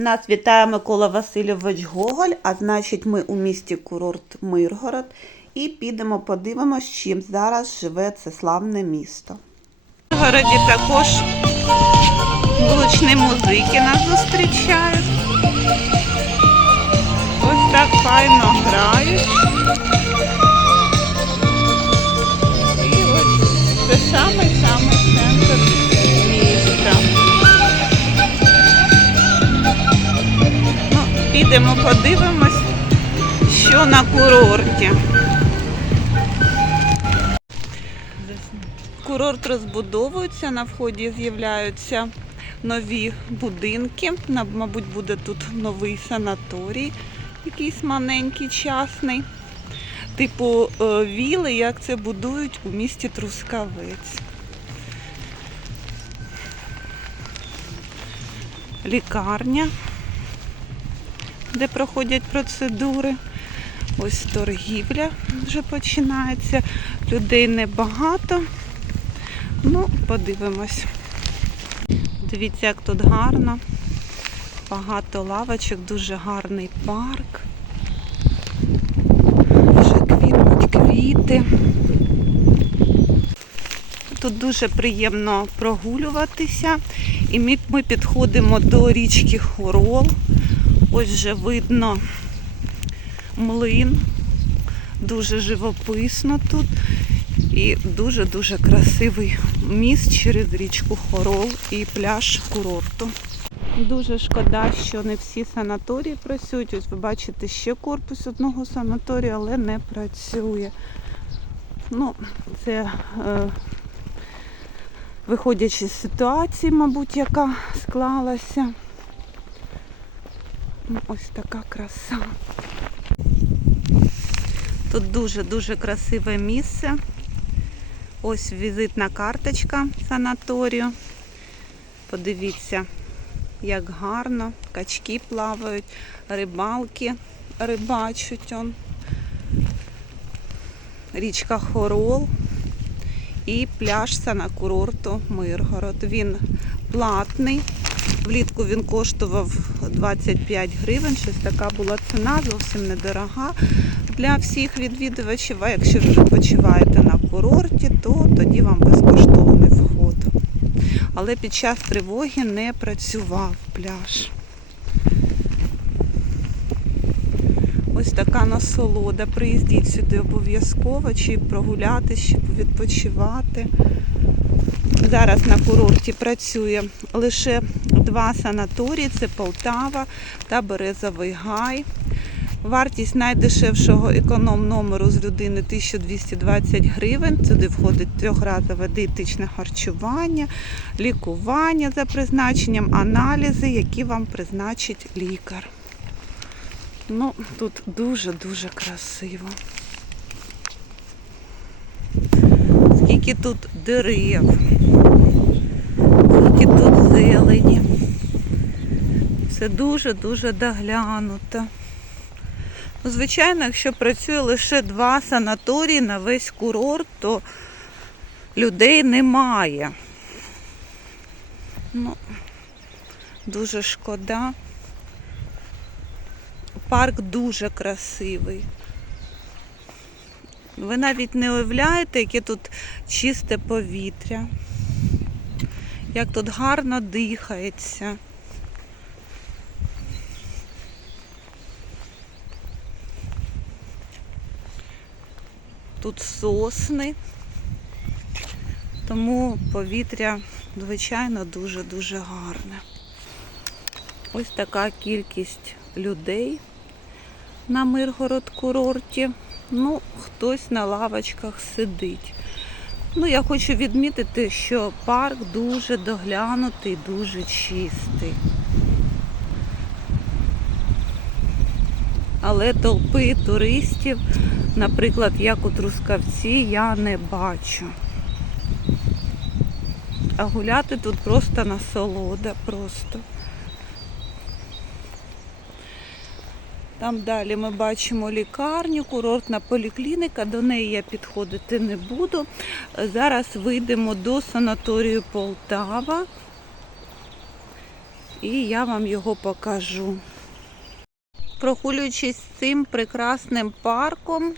Нас вітає Микола Васильович Гоголь, а значить ми у місті курорт Миргород і підемо подивимось, чим зараз живе це славне місто. В Миргороді також вуличні музики нас зустрічають. Ось так файно грають. І ось це самий-самий центр підемо подивимось, що на курорті. Курорт розбудовується, на вході з'являються нові будинки. Мабуть, буде тут новий санаторій, якийсь маленький, частний. Типу е, віли, як це будують у місті Трускавець. Лікарня, де проходять процедури. Ось торгівля вже починається. Людей небагато. Ну, подивимось. Дивіться, як тут гарно. Багато лавочок, дуже гарний парк. Вже квітнуть квіти. Тут дуже приємно прогулюватися. І ми, підходимо до річки Хорол. Ось вже видно млин. Дуже живописно тут. І дуже-дуже красивий міст через річку Хорол і пляж курорту. Дуже шкода, що не всі санаторії працюють. Ось ви бачите ще корпус одного санаторію, але не працює. Ну, це е, виходячи з ситуації, мабуть, яка склалася. Ну, Ось така краса. Тут дуже-дуже красиве місце. Ось візитна карточка санаторію. Подивіться, як гарно. Качки плавають, рибалки рибачуть. Он. Річка Хорол і пляж санакурорту Миргород. Він платний. Влітку він коштував 25 гривень. Щось така була ціна, зовсім недорога для всіх відвідувачів. А якщо вже почуваєте на курорті, то тоді вам безкоштовний вход. Але під час тривоги не працював пляж. Ось така насолода. Приїздіть сюди обов'язково, чи прогулятися, чи відпочивати. Зараз на курорті працює лише два санаторії: це Полтава та Березовий Гай. Вартість найдешевшого економ номеру з людини 1220 гривень. Сюди входить трьохразове дієтичне харчування, лікування за призначенням, аналізи, які вам призначить лікар. Ну, тут дуже-дуже красиво. Скільки тут дерев, скільки тут зелені. Все дуже-дуже доглянуто. Ну, Звичайно, якщо працює лише два санаторії на весь курорт, то людей немає. Ну, дуже шкода. Парк дуже красивий. Ви навіть не уявляєте, яке тут чисте повітря, як тут гарно дихається. Тут сосни, тому повітря, звичайно, дуже-дуже гарне. Ось така кількість людей на Миргород курорті. Ну, хтось на лавочках сидить. Ну, я хочу відмітити, що парк дуже доглянутий, дуже чистий. Але толпи туристів, наприклад, як у Трускавці, я не бачу. А гуляти тут просто насолода, просто. Там далі ми бачимо лікарню, курортна поліклініка, до неї я підходити не буду. Зараз вийдемо до санаторію Полтава. і я вам його покажу. Прогулюючись цим прекрасним парком,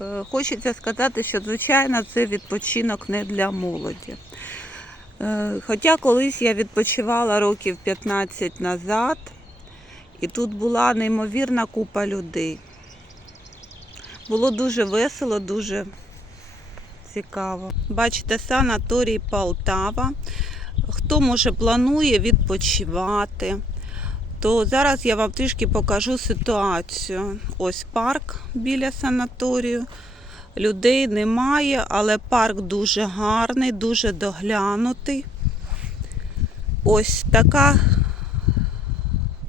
е, хочеться сказати, що звичайно це відпочинок не для молоді. Е, Хоча колись я відпочивала років 15 назад, і тут була неймовірна купа людей. Було дуже весело, дуже цікаво. Бачите, санаторій Полтава. Хто може планує відпочивати, то зараз я вам трішки покажу ситуацію. Ось парк біля санаторію. Людей немає, але парк дуже гарний, дуже доглянутий. Ось така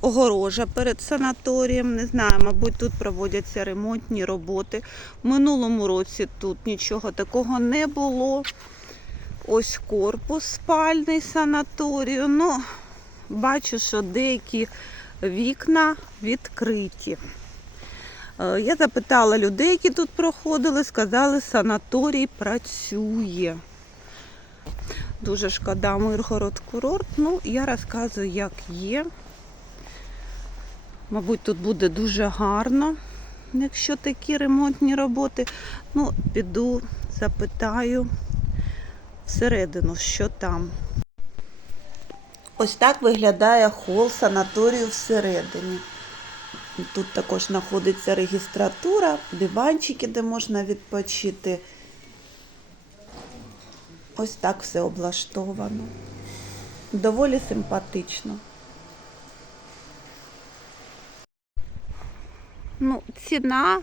огорожа перед санаторієм. Не знаю, мабуть, тут проводяться ремонтні роботи. В минулому році тут нічого такого не було. Ось корпус спальний санаторію. Ну, бачу, що деякі вікна відкриті. Е, Я запитала людей, які тут проходили, сказали, санаторій працює. Дуже шкода Миргород курорт. Ну, я розказую, як є. Мабуть, тут буде дуже гарно, якщо такі ремонтні роботи. Ну, піду, запитаю всередину, що там. Ось так виглядає хол санаторію всередині. Тут також знаходиться регістратура, диванчики, де можна відпочити. Ось так все облаштовано. Доволі симпатично. Ну, ціна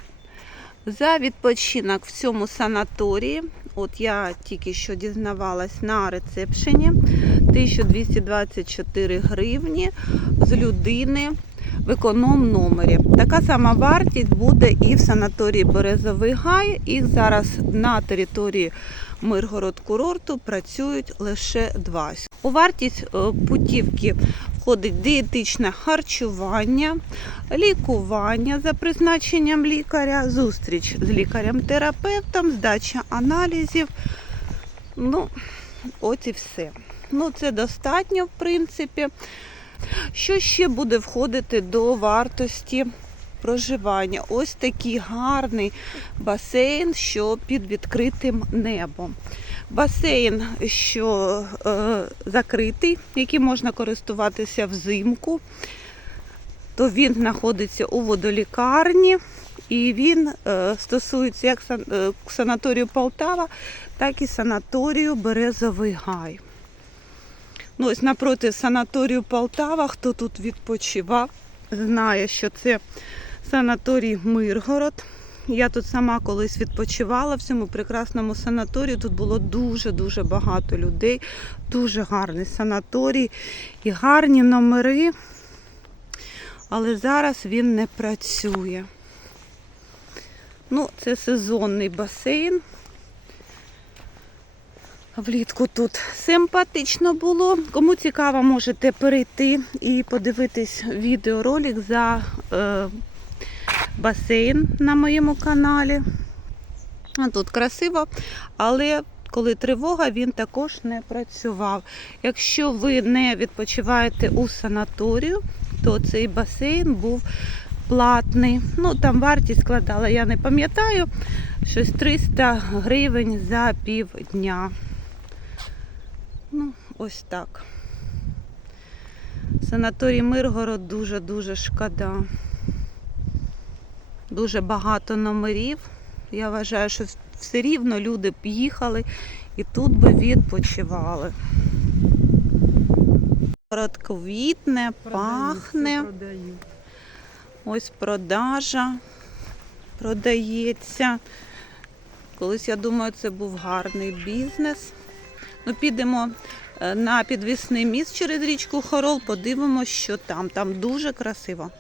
за відпочинок в цьому санаторії. От я тільки що дізнавалась на рецепшені 1224 гривні з людини в економ номері. Така сама вартість буде і в санаторії Березовий Гай. Їх зараз на території Миргород курорту працюють лише два. У вартість е, путівки входить дієтичне харчування, лікування за призначенням лікаря, зустріч з лікарем-терапевтом, здача аналізів. Ну, от і все. Ну, це достатньо, в принципі. Що ще буде входити до вартості проживання? Ось такий гарний басейн, що під відкритим небом. Басейн, що е, закритий, яким можна користуватися взимку, то він знаходиться у водолікарні. І він е, стосується як е, санаторію Полтава, так і санаторію Березовий Гай. Ну, ось напроти санаторію Полтава, хто тут відпочивав, знає, що це санаторій Миргород. Я тут сама колись відпочивала в цьому прекрасному санаторії. Тут було дуже-дуже багато людей, дуже гарний санаторій і гарні номери, але зараз він не працює. Ну, це сезонний басейн. Влітку тут симпатично було. Кому цікаво, можете перейти і подивитись відеоролик за е, басейн на моєму каналі. Тут красиво, але коли тривога, він також не працював. Якщо ви не відпочиваєте у санаторію, то цей басейн був платний. Ну, там вартість складала, я не пам'ятаю, щось 300 гривень за півдня. Ну, ось так. Санаторій Миргород дуже-дуже шкода. Дуже багато номерів. Я вважаю, що все рівно люди б їхали і тут би відпочивали. Город квітне, пахне. Ось продажа продається. Колись, я думаю, це був гарний бізнес. Ну, підемо е, на підвісний міст через річку Хорол, подивимося, що там. Там дуже красиво.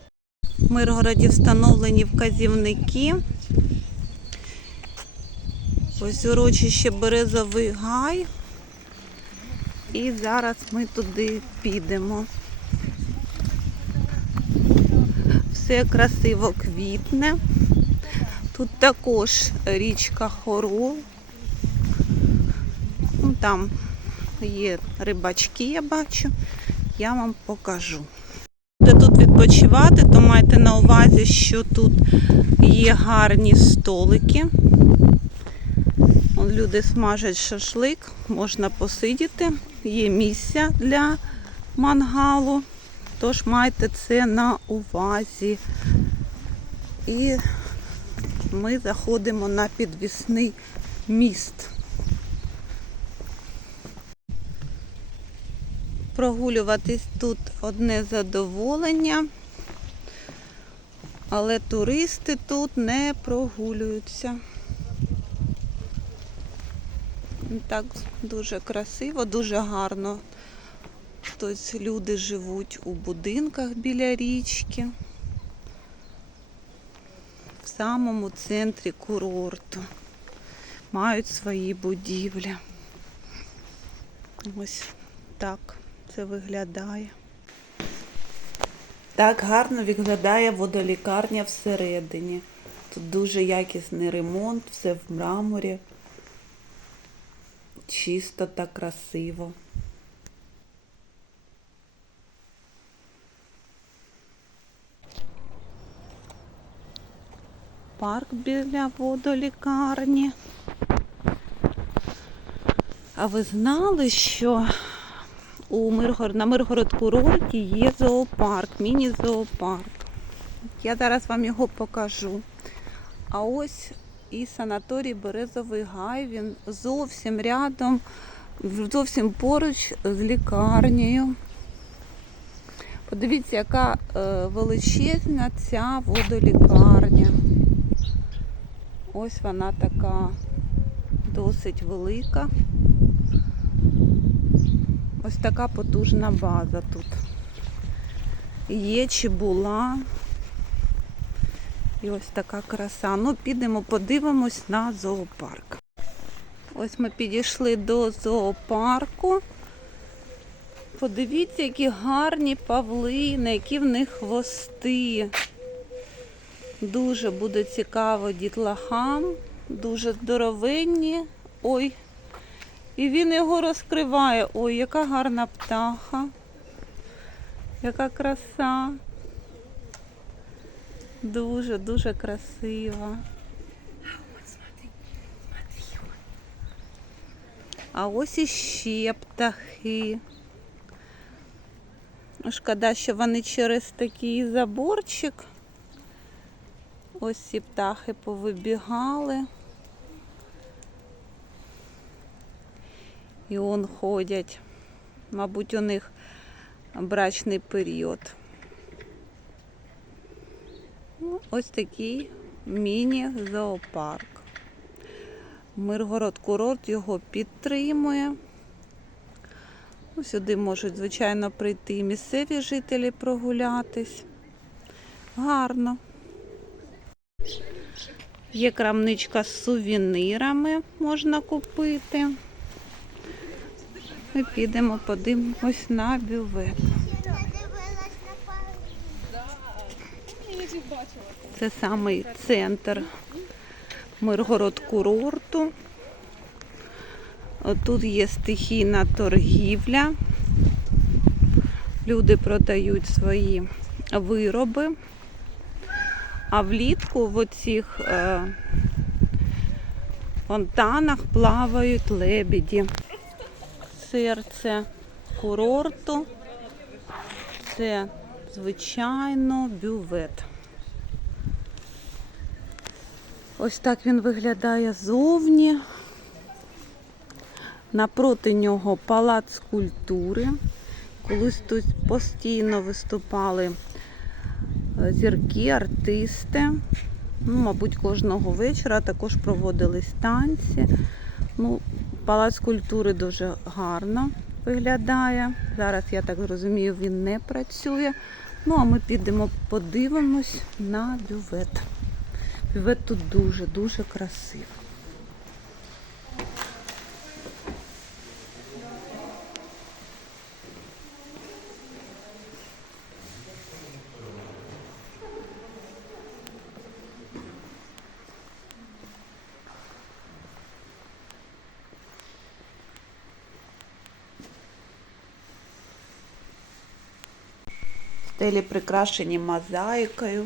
В Миргороді встановлені вказівники. Ось урочище Березовий гай. І зараз ми туди підемо. Все красиво квітне. Тут також річка Хорол. Там є рибачки, я бачу, я вам покажу. Де тут відпочивати, то майте на увазі, що тут є гарні столики. Люди смажать шашлик, можна посидіти, є місця для мангалу. Тож майте це на увазі. І ми заходимо на підвісний міст. Прогулюватись тут одне задоволення, але туристи тут не прогулюються. Так дуже красиво, дуже гарно. Тобто люди живуть у будинках біля річки, в самому центрі курорту. Мають свої будівлі. Ось так це виглядає. Так гарно виглядає водолікарня всередині. Тут дуже якісний ремонт, все в мраморі. Чисто та красиво. Парк біля водолікарні. А ви знали, що у Миргород, на Миргород курорті є зоопарк, міні-зоопарк. Я зараз вам його покажу. А ось і санаторій Березовий Гай, він зовсім рядом, зовсім поруч з лікарнею. Подивіться, яка е, величезна ця водолікарня. Ось вона така досить велика. Ось така потужна база тут. Є чи була. І ось така краса. Ну, підемо, подивимось на зоопарк. Ось ми підійшли до зоопарку. Подивіться, які гарні павлини, які в них хвости. Дуже буде цікаво дітлахам, дуже здоровенні. Ой, і він його розкриває. Ой, яка гарна птаха. Яка краса. Дуже, дуже красива. А ось іще птахи. Шкода, що вони через такий заборчик. Ось ці птахи повибігали. І он ходять. Мабуть, у них брачний період. Ну, ось такий міні-зоопарк. Миргород курорт його підтримує. Ну, Сюди можуть, звичайно, прийти і місцеві жителі прогулятись. Гарно. Є крамничка з сувенирами, можна купити. Ми підемо, подивимось на бювет. Це самий центр Миргород курорту. Тут є стихійна торгівля. Люди продають свої вироби. А влітку в оцих е, фонтанах плавають лебеді. Серце курорту. Це, звичайно, бювет. Ось так він виглядає зовні. Напроти нього палац культури. Колись тут постійно виступали е, зірки, артисти. Ну, Мабуть, кожного вечора також проводились танці. Ну, Палац культури дуже гарно виглядає. Зараз, я так розумію, він не працює. Ну, а ми підемо подивимось на бювет. Бювет тут дуже-дуже красивий. Стелі прикрашені мозаїкою.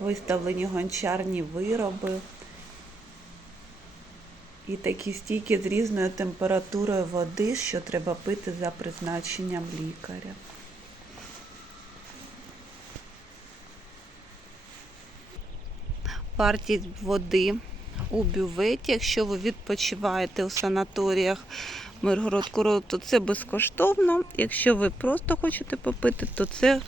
Виставлені гончарні вироби. І такі стійки з різною температурою води, що треба пити за призначенням лікаря. Вартість води у бюветі, якщо ви відпочиваєте у санаторіях Миргород Курорт, то це безкоштовно. Якщо ви просто хочете попити, то це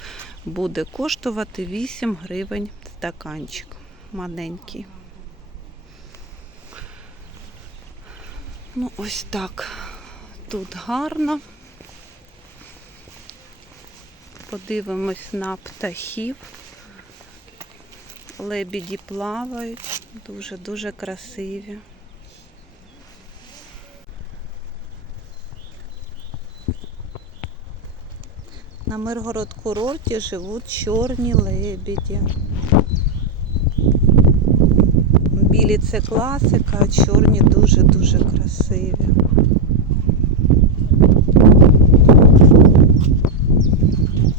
буде коштувати 8 гривень стаканчик маленький. Ну, ось так. Тут гарно. Подивимось на птахів. Лебіді плавають, дуже-дуже красиві. На Миргород курорті живуть чорні лебіді. Білі це класика, а чорні дуже-дуже красиві.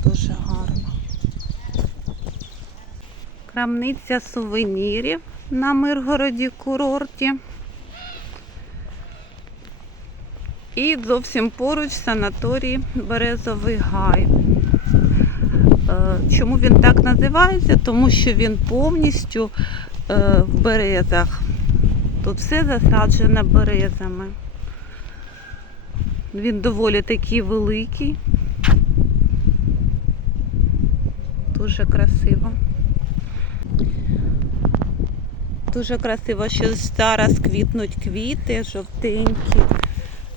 Дуже гарно. Крамниця сувенірів на Миргороді курорті. І зовсім поруч санаторій Березовий Гай. Е, Чому він так називається? Тому що він повністю е, в березах. Тут все засаджено березами. Він доволі такий великий. Дуже красиво. Дуже красиво, що зараз квітнуть квіти жовтенькі.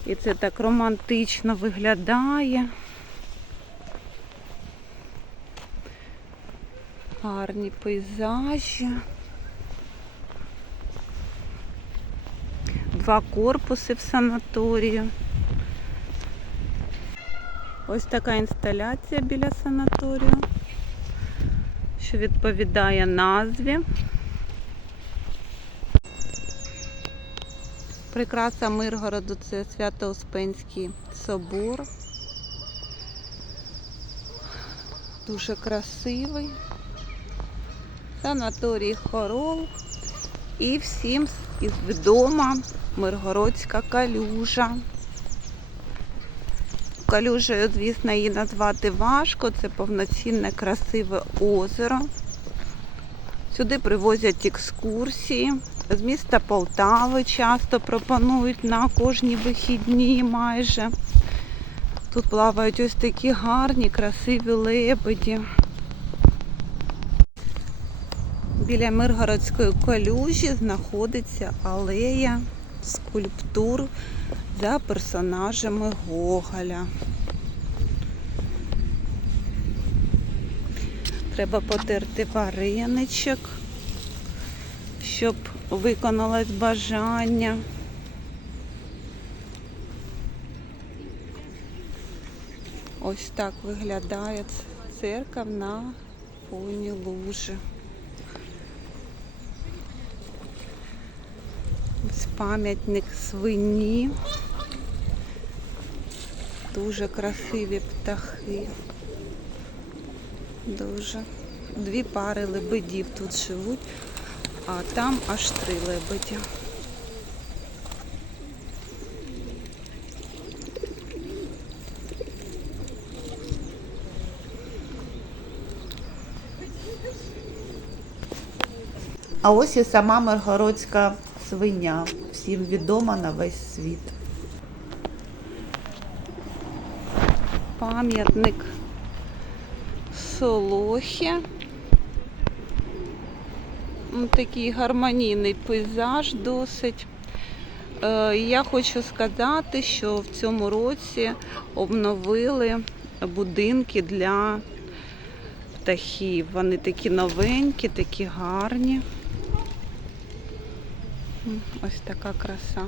І це так романтично виглядає. Гарні пейзажі. Два корпуси в санаторію. Ось така інсталяція біля санаторію, що відповідає назві. Прикраса Миргороду це Свято-Успенський собор. Дуже красивий. Санаторій Хорол. І всім із відома Миргородська калюжа. Калюжею, звісно, її назвати важко. Це повноцінне красиве озеро. Сюди привозять екскурсії. З міста Полтави часто пропонують на кожні вихідні майже. Тут плавають ось такі гарні, красиві лебеді. Біля Миргородської калюжі знаходиться алея скульптур за персонажами Гоголя. Треба потерти вареничок, щоб виконалось бажання. Ось так виглядає церква на фоні лужи. Ось пам'ятник свині. Дуже красиві птахи. Дуже. Дві пари лебедів тут живуть, а там аж три лебедя. А ось і сама Миргородська свиня, всім відома на весь світ. Пам'ятник Солохи. Такий гармонійний пейзаж досить. Е, Я хочу сказати, що в цьому році обновили будинки для птахів. Вони такі новенькі, такі гарні. Ось така краса.